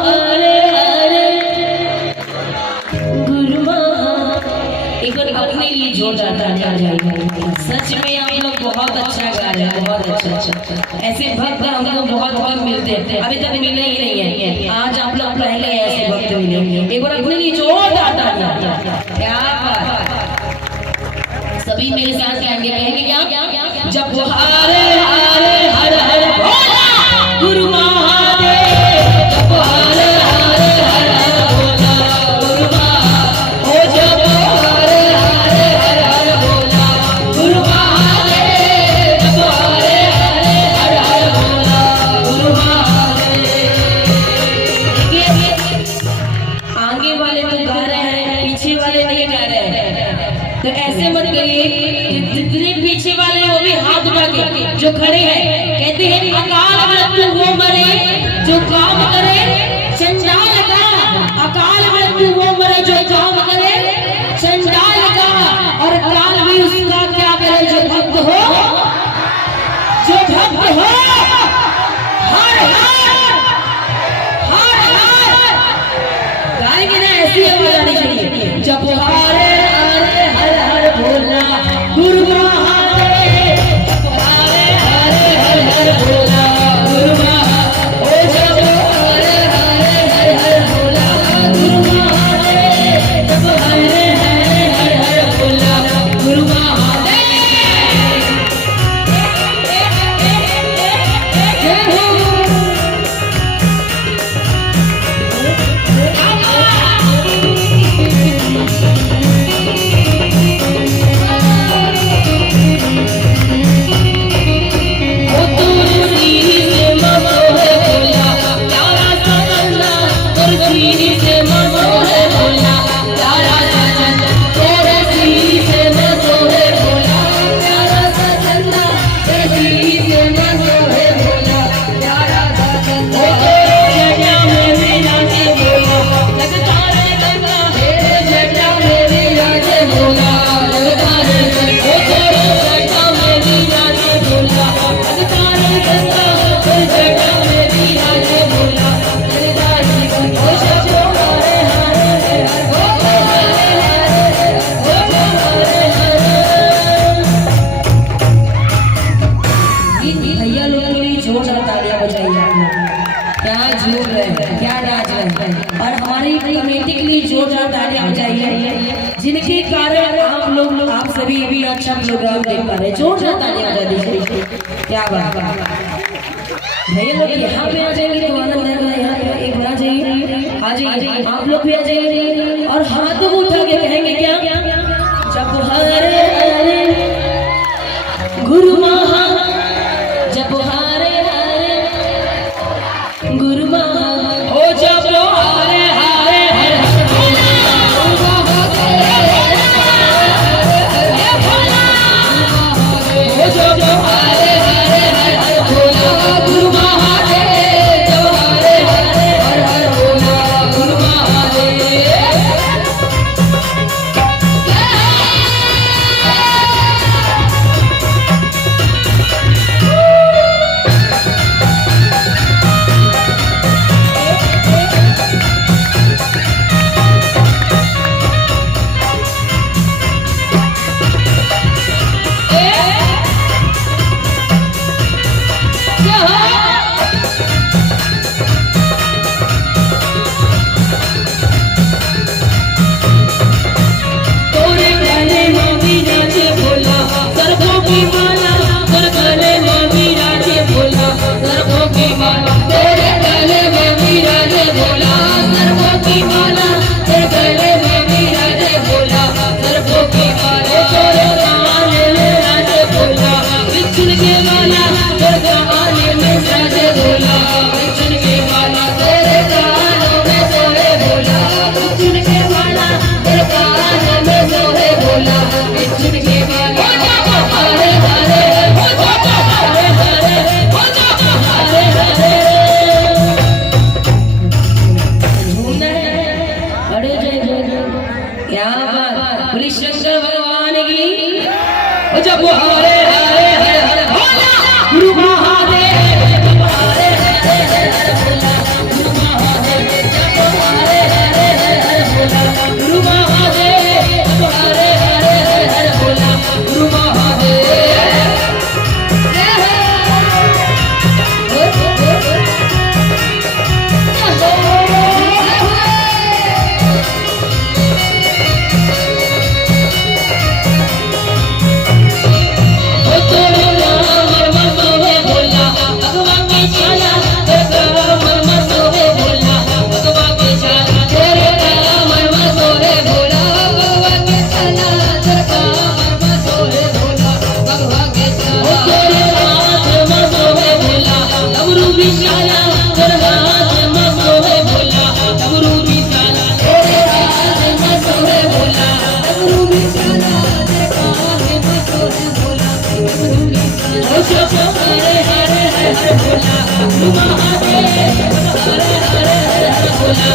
हरे हरे गुरु एक बार अपने लिए जोरदार तालियां आ जाएगी। सच में आप लोग बहुत अच्छा गा रहे हैं, बहुत अच्छा। ऐसे भक्त हमको बहुत कम मिलते हैं, अभी तक मिले ही नहीं है। आज आप लोग पहले ऐसे भक्त मिलेंगे। एक बार अपने लिए जोरदार तालियां। क्या बात, सभी मेरे साथ कहेंगे क्या? जब हरे हरे हर हर भोला गुरु महादेव, जब हरे हरे हर हर भोला गुरु महादेव, ओ जब हरे हरे हर हर भोला गुरु महादेव, जब हरे हरे हर हर भोला गुरु महादेव। आगे वाले तो गा रहे हैं, पीछे वाले नहीं गा रहे हैं, तो ऐसे मत करिए। जितने पीछे वाले वो भी हाथ उठा के जो खड़े हैं कहते हैं अकाल मृत्यु वो मरे जो काम करे संजाल का, अकाल मृत्यु वो मरे जो काम करे संजाल का, और काल भी उसका क्या करे जो भक्त हो, जो भक्त हो। हर हर हर हर गाएंगे ना, ऐसी आवाज आनी चाहिए। जब हरे हरे हर हर भोला गुरु महादेव, जब हरे हरे हर हर भोला गुरु महादेव, ओ जब हरे हरे हर हर भोला गुरु महादेव, जब हरे हरे हर हर भोला गुरु महादेव। और हमारी कमेटी के लिए जोरदार तालियां बजाइए, जिनके कारण आप सभी भी अच्छा प्रोग्राम देख पा रहे हैं। जोरदार तालियां बजा दीजिए। क्या बात भैया, लोग यहाँ पे आ जाएंगे तो आनंद आएगा। यहाँ पे एक बार आ जाइए, आ जाइए, आप लोग भी आ जाइए और हाथों को उठा के कहेंगे क्या? जब हरे हरे गुरु महा, जब हरे हरे गुरु महा, ओ जब हरे हरे हर हर भोला, ओ जब हरे हरे हर हर भोला गुरु महादेव, जब हरे हरे हर हर भोला गुरु महादेव। शंकर भगवान की जब हरे हरे हरे हरे गुरु महादेव, हरे हरे हरे गुरु महादेव। हरे हरे हरे भोला, महादेव हरे हरे हरे भोला,